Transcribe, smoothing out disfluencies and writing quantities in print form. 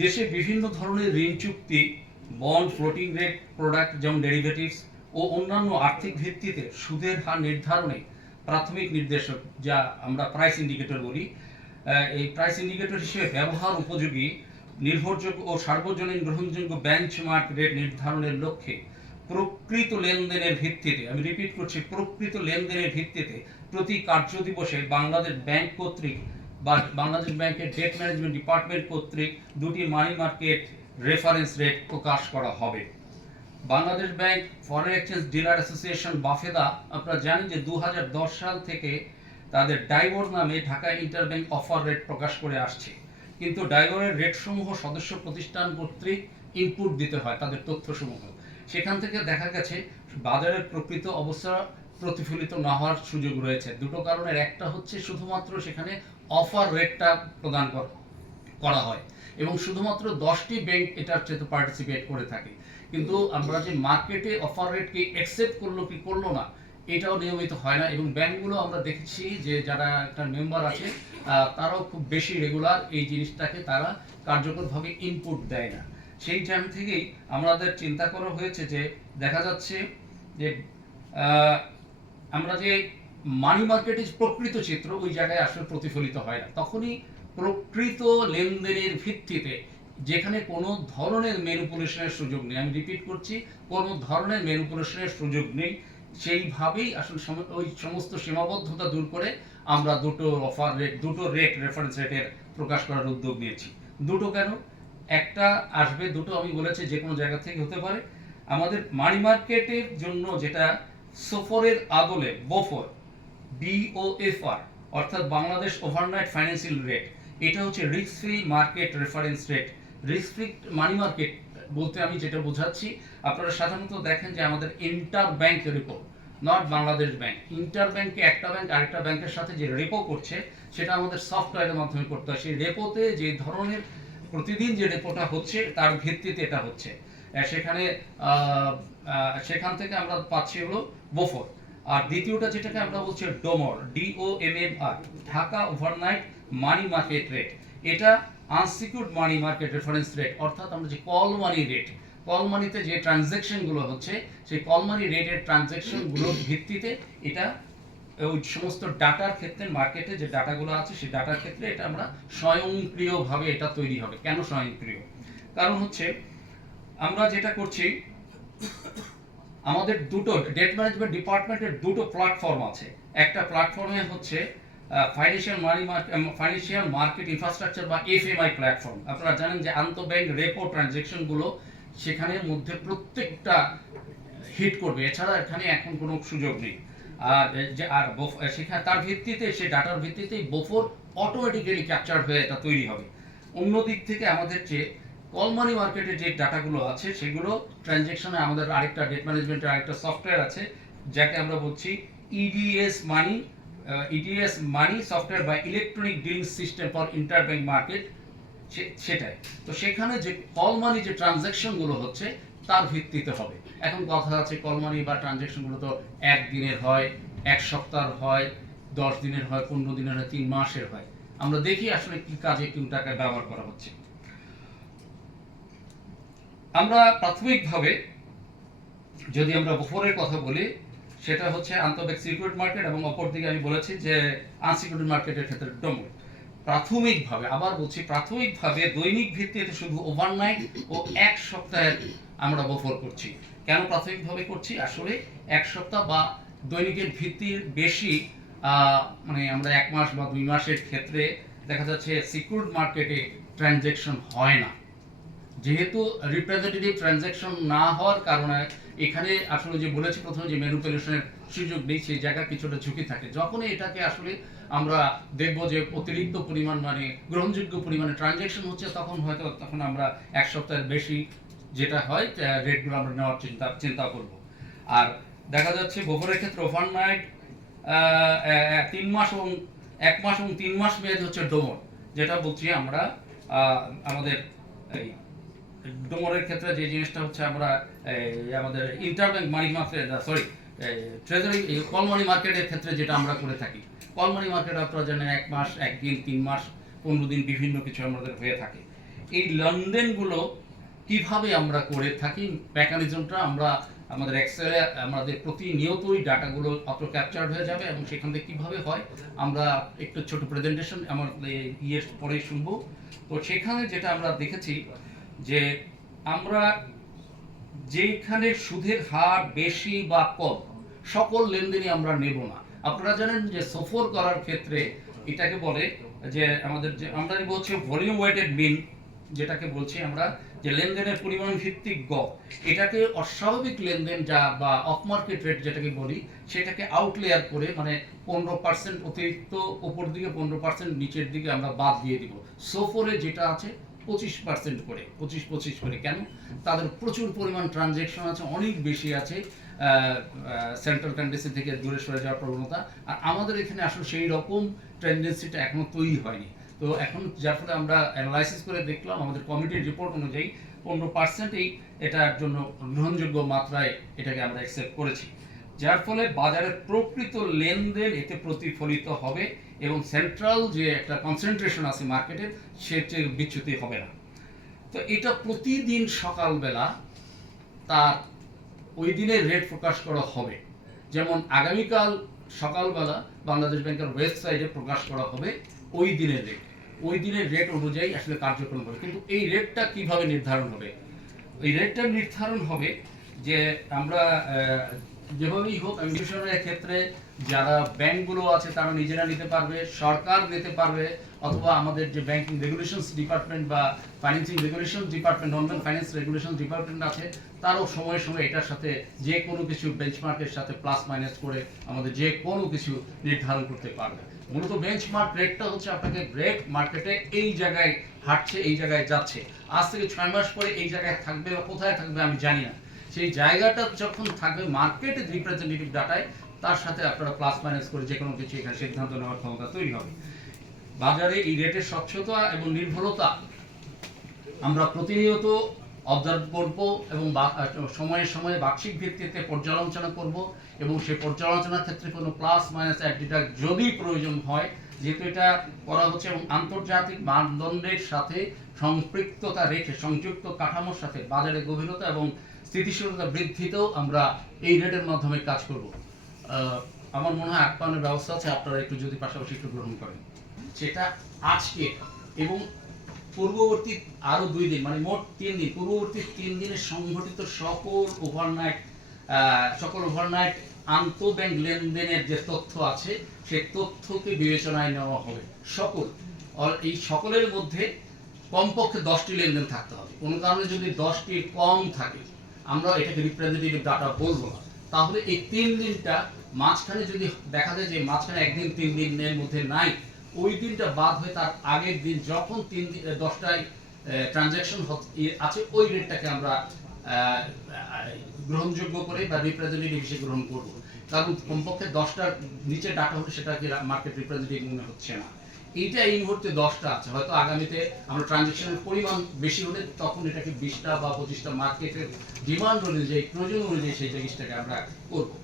দেশে বিভিন্ন ধরনের ঋণ চুক্তি, বন্ড, ফ্লোটিং রেট প্রোডাক্ট যেমন ডেরিভেটিভস ও অন্যান্য আর্থিক ভিত্তিতে সুদের হার নির্ধারণে প্রাথমিক নির্দেশক, যা আমরা প্রাইস ইন্ডিকেটর বলি, এই প্রাইস ইন্ডিকেটর হিসেবে ব্যবহার উপযোগী, নির্ভরযোগ্য ও সার্বজনীন গ্রহণযোগ্য বেঞ্চমার্ক রেট নির্ধারণের লক্ষ্যে প্রকৃত লেনদেনের ভিত্তিতে, আমি রিপিট করছি, প্রকৃত লেনদেনের ভিত্তিতে প্রতি কার্য দিবসে বাংলাদেশ ব্যাংক কর্তৃক বা বাংলাদেশ ব্যাংকের ডেট ম্যানেজমেন্ট ডিপার্টমেন্ট কর্তৃক দুটি মানি মার্কেট রেফারেন্স রেট প্রকাশ করা হবে। Bangladesh bank foreign exchange dealer association BAFEDA, আপনারা জানেন যে 2010 সাল থেকে তাদের ডাইবর নামে ঢাকা ইন্টারব্যাংক অফার রেট প্রকাশ করে আসছে, কিন্তু ডাইবরের রেট সমূহ সদস্য প্রতিষ্ঠান কর্তৃক ইনপুট দিতে হয় তাদের তথ্যসমূহ। সেখান থেকে দেখা গেছে বাজারের প্রকৃত অবস্থা প্রতিফলিত না হওয়ার সুযোগ রয়েছে। দুটো কারণের, একটা হচ্ছে শুধুমাত্র সেখানে অফার রেটটা প্রদান করা হয় এবং শুধুমাত্র 10টি ব্যাংক এটার চেয়ে পার্টিসিপেট করে থাকে, কিন্তু আমরা যে মার্কেটে অফার রেটকে অ্যাকসেপ্ট করলো কি করলো না এটাও নিয়মিত হয় না। এবং ব্যাংকগুলো আমরা দেখেছি যে যারা একটা মেম্বার আছে তারাও খুব বেশি রেগুলার এই জিনিসটাকে তারা কার্যকরভাবে ইনপুট দেয় না। সেই টাইম থেকেই আমাদের চিন্তা করা হয়েছে যে দেখা যাচ্ছে যে আমরা যে মানি মার্কেটের প্রকৃত চিত্র ওই জায়গায় আসলে প্রতিফলিত হয় না। তখনই প্রকৃত লেনদেনের ভিত্তিতে, যেখানে কোনো ধরনের ম্যানিপুলেশনের সুযোগ নেই, আমি রিপিট করছি, কোনো ধরনের ম্যানিপুলেশনের সুযোগ নেই, সেইভাবেই আসলে ওই সমস্ত সীমাবদ্ধতা দূর করে আমরা দুটো অফার রেট, দুটো রেট রেফারেন্স রেটের প্রকাশ করার উদ্যোগ নিয়েছি। দুটো কেন? একটা আসবে, দুটো আমি বলেছি যে কোনো জায়গা থেকে হতে পারে। আমাদের মানি মার্কেটের জন্য যেটা সোফরের আদলে বোফর, BOFR, অর্থাৎ বাংলাদেশ ওভারনাইট ফাইন্যান্সিয়াল রেট, এটা হচ্ছে risk free market reference rate. Risk free money market বলতে আমি যেটা বোঝাচ্ছি, আপনারা সাধারণত দেখেন যে আমাদের inter bank repo, not Bangladesh bank, inter ব্যাংকে একটা ব্যাংক আরেকটা ব্যাংকের সাথে যে রেপো করছে সেটা আমাদের সফটওয়্যারের মাধ্যমে করতে হয়। সেই রেপোতে যে ধরনের প্রতিদিন যে রেপোটা হচ্ছে তার ভিত্তিতে এটা হচ্ছে, সেখানে সেখান থেকে আমরা পাচ্ছি হলো বোফর। আর দ্বিতীয়টা যেটাকে আমরা বলছি ডোমর, DOMMR, Dhaka overnight money market rate. এটা আনসিকিউরড মানি মার্কেট রেফারেন্স রেট, অর্থাৎ আমরা যে কল মানি রেট, কল মানিতে যে ট্রানজ্যাকশনগুলো হচ্ছে সেই কল মানি রেটের ট্রানজ্যাকশনগুলোর ভিত্তিতে এটা ওই সমস্ত ডাটার ক্ষেত্রে, মার্কেটে যে ডাটাগুলো আছে সেই ডাটার ক্ষেত্রে এটা আমরা স্বয়ংক্রিয়ভাবে এটা তৈরি হবে। কেন স্বয়ংক্রিয়? কারণ হচ্ছে আমরা যেটা করছি, আমাদের দুটো ডেট ম্যানেজমেন্ট ডিপার্টমেন্টের দুটো প্ল্যাটফর্ম আছে। একটা প্ল্যাটফর্মে হচ্ছে ফাইন্যান্সিয়াল মার্কেট ইনফ্রাস্ট্রাকচার বা FMI প্ল্যাটফর্ম। আপনারা জানেন যে আন্তঃব্যাংক রেপো ট্রানজ্যাকশনগুলো সেখানের মধ্যে প্রত্যেকটা হিট করবে, এছাড়া এখানে এখন কোনো সুযোগ নেই। আর সেখানে তার ভিত্তিতে, সে ডাটার ভিত্তিতেই বোফর অটোমেটিক্যালি ক্যাপচার হয়ে এটা তৈরি হবে। অন্য দিক থেকে আমাদের যে কল মানি মার্কেটে যে ডাটাগুলো আছে সেগুলো ট্রানজ্যাকশনে আমাদের আরেকটা ডেট ম্যানেজমেন্টের আরেকটা সফটওয়্যার আছে যাকে আমরা বলছি EDS মানি সফটওয়্যার বা electronic dealing system for interbank market, সেটাই। তো সেখানে যে কল মানি যে ট্রানজ্যাকশনগুলো হচ্ছে তার ভিত্তিতে হবে। এখন কথা আছে কল মানি বা ট্রানজ্যাকশনগুলো তো একদিনের হয়, এক সপ্তাহের হয়, 10 দিনের হয়, 15 দিনের হয়, 3 মাসের হয়। আমরা দেখি আসলে কি কাজে কোন টাকা ব্যবহার করা হচ্ছে। আমরা প্রাথমিকভাবে যদি আমরা বোফরের কথা বলি, সেটা হচ্ছে আন্তঃব্যাংক সিকিউরিটি মার্কেট, এবং অপরদিকে আমি বলেছি যে আনসিকিউরিটি মার্কেটের ক্ষেত্রে ডোমো। প্রাথমিকভাবে, আবার বলছি, প্রাথমিকভাবে দৈনিক ভিত্তিতে শুধু ওভারনাইট ও এক সপ্তাহের আমরা বোফর করছি। কেন প্রাথমিকভাবে করছি? আসলে এক সপ্তাহ বা দৈনিকের ভিত্তির বেশি মানে আমরা 1 মাস বা 2 মাসের ক্ষেত্রে দেখা যাচ্ছে সিকিউরিটি মার্কেটে ট্রানজ্যাকশন হয় না। যেহেতু রিপ্রেজেন্টেটিভ ট্রানজ্যাকশন না হওয়ার কারণে এখানে আসলে যে বলেছি প্রথমে যে ম্যানিপুলেশনের সুযোগ নেই, সেই জায়গায় কিছুটা ঝুঁকি থাকে। যখনই এটাকে আসলে আমরা দেখব যে অতিরিক্ত পরিমাণ মানে গ্রহণযোগ্য পরিমাণে ট্রানজ্যাকশন হচ্ছে, তখন আমরা এক সপ্তাহের বেশি যেটা হয় রেটগুলো আমরা নেওয়ার চিন্তা করব। আর দেখা যাচ্ছে বোফরের ক্ষেত্রে ওভারনাইট 3 মাস এবং 1 মাস এবং 3 মাস মেয়াদি হচ্ছে ডোমর, যেটা বলছি আমরা আমাদের এই ডোমরের ক্ষেত্রে যে জিনিসটা হচ্ছে আমরা আমাদের ইন্টারব্যাংক মানি মার্কেট, ট্রেজারি কল মানি মার্কেটের ক্ষেত্রে যেটা আমরা করে থাকি। কল মানি মার্কেট আপনারা জানেন 1 মাস, 1 দিন, 3 মাস, 15 দিন, বিভিন্ন কিছু আমাদের হয়ে থাকে। এই লেনদেনগুলো কিভাবে আমরা করে থাকি, মেকানিজমটা আমরা আমাদের এক্সেলে আমাদের প্রতিনিয়তই ডাটাগুলো অটো ক্যাপচার হয়ে যাবে এবং সেখান থেকে কীভাবে হয় আমরা একটু ছোট প্রেজেন্টেশন আমার ইয়ের পরেই শুনবো। তো সেখানে যেটা আমরা দেখেছি যে আমরা যেখানে সুদের হার বেশি বা কম সকল লেনদেনই আমরা নেব না। আপনারা জানেন যে সফর করার ক্ষেত্রে এটাকে বলে যে আমাদের যে আমরা বলছি ভলিউম ওয়েটেড মিন, যেটাকে বলছি আমরা যে লেনদেনের পরিমাণ ভিত্তিক গড়, এটাকে অস্বাভাবিক লেনদেন যা বা অফ মার্কেট রেট যেটাকে বলি সেটাকে আউটলেয়ার করে মানে 15% অতিরিক্ত উপর দিকে 15% নিচের দিকে আমরা বাদ দিয়ে দিব। সোফরে যেটা আছে 25% করে 25 করে। কেন? তাদের প্রচুর পরিমাণ ট্রানজ্যাকশন আছে, অনেক বেশি আছে, সেন্ট্রাল টেন্ডেন্সি থেকে দূরে সরে যাওয়ার প্রবণতা। আর আমাদের এখানে আসলে সেই রকম টেন্ডেন্সিটা এখনো তৈরি হয়নি। তো এখন যার ফলে আমরা অ্যানালাইসিস করে দেখলাম আমাদের কমিটির রিপোর্ট অনুযায়ী 15% এটার জন্য গ্রহণযোগ্য মাত্রায় এটাকে আমরা অ্যাকসেপ্ট করেছি, যার ফলে বাজারের প্রকৃত লেনদেন এতে প্রতিফলিত হবে এবং সেন্ট্রাল যে একটা কনসেন্ট্রেশন আছে মার্কেটের সেটা বিচ্যুতি হবে না। তো এটা প্রতিদিন সকালবেলা তার ওই দিনের রেট প্রকাশ করা হবে। যেমন আগামীকাল সকালবেলা বাংলাদেশ ব্যাংকের ওয়েবসাইটে প্রকাশ করা হবে ওই দিনের রেট, ওই দিনের রেট অনুযায়ী আসলে কার্যক্রম হবে। কিন্তু এই রেটটা কিভাবে নির্ধারণ হবে? এই রেটটা নির্ধারণ হবে যে আমরা যেভাবেই হোক ইনস্টিটিউশনের ক্ষেত্রে যারা ব্যাংকগুলো আছে তারা নিজেরা নিতে পারবে, সরকার নিতে পারবে, অথবা আমাদের যে ব্যাংকিং রেগুলেশনস ডিপার্টমেন্ট বা ফাইন্যান্সিং রেগুলেশন ডিপার্টমেন্ট, নন ব্যাংক ফাইন্যান্স রেগুলেশন ডিপার্টমেন্ট আছে, তারাও সময়ে সময়ে এটার সাথে যে কোনো কিছু বেঞ্চমার্কের সাথে প্লাস মাইনাস করে আমাদের যে কোনো কিছু নির্ধারণ করতে পারবে। মূলত বেঞ্চমার্ক রেটটা হচ্ছে আপনাকে রেট মার্কেটে এই জায়গায় হাঁটছে, এই জায়গায় যাচ্ছে, আজ থেকে 6 মাস পরে এই জায়গায় থাকবে বা কোথায় থাকবে আমি জানি না, সেই জায়গাটা যখন থাকবে মার্কেটের রিপ্রেজেন্টেটিভ ডাটায় তার সাথে আপনারা প্লাস মাইনাস করে যে কোনো কিছু এখানে সিদ্ধান্ত নেওয়ার ক্ষমতা তৈরি হবে। বাজারে এই রেটের স্বচ্ছতা এবং নির্ভুলতা আমরা প্রতিনিয়ত অবজার্ভ করব এবং সময়ে সময়ে বার্ষিক ভিত্তিতে পর্যালোচনা করব এবং সেই পর্যালোচনার ক্ষেত্রে কোনো প্লাস মাইনাস অ্যাডিটাক যদি প্রয়োজন হয়, যেহেতু এটা করা হচ্ছে এবং আন্তর্জাতিক মানদণ্ডের সাথে সম্পৃক্ততা রেখে সংযুক্ত কাঠামোর সাথে বাজারে গভীরতা এবং স্থিতিশীলতা বৃদ্ধিতেও আমরা এই রেটের মাধ্যমে কাজ করব। আমার মনে হয় আপ্যায়নের ব্যবস্থা আছে, আপনারা একটু যদি পাশাপাশি একটু গ্রহণ করেন। সেটা আজকে এবং পূর্ববর্তী আরো 2 দিন মানে মোট 3 দিন, পূর্ববর্তী 3 দিনের সংঘটিত সকল ওভারনাইট আন্তঃব্যাংক লেনদেনের যে তথ্য আছে সেই তথ্যকে বিবেচনায় নেওয়া হবে। এই সকলের মধ্যে কমপক্ষে 10টি লেনদেন থাকতে হবে। কোনো কারণে যদি 10টি কম থাকে আমরা এটাকে রিপ্রেজেন্টেটিভ ডাটা বলবো না। তাহলে এই 3 দিনটা মাঝখানে যদি দেখা যায় যে মাঝখানে একদিন 3 দিনের মধ্যে নাই, ওই দিনটা বাদ হয়ে তার আগের দিন যখন 10টায় ট্রানজ্যাকশন আছে ওই রেটটাকে আমরা গ্রহণযোগ্য করে বা রিপ্রেজেন্টেটিভ হিসেবে গ্রহণ করব। কারণ কমপক্ষে 10টার নিচে ডাটা হলে সেটাকে মার্কেট রিপ্রেজেন্টেটিভ মনে হচ্ছে না। এইটা এই মুহূর্তে 10টা আছে, হয়তো আগামীতে আমরা ট্রানজ্যাকশনের পরিমাণ বেশি হলে তখন এটাকে 20টা বা 25টা মার্কেটের ডিমান্ড অনুযায়ী প্রয়োজন অনুযায়ী সেই জিনিসটাকে আমরা করবো।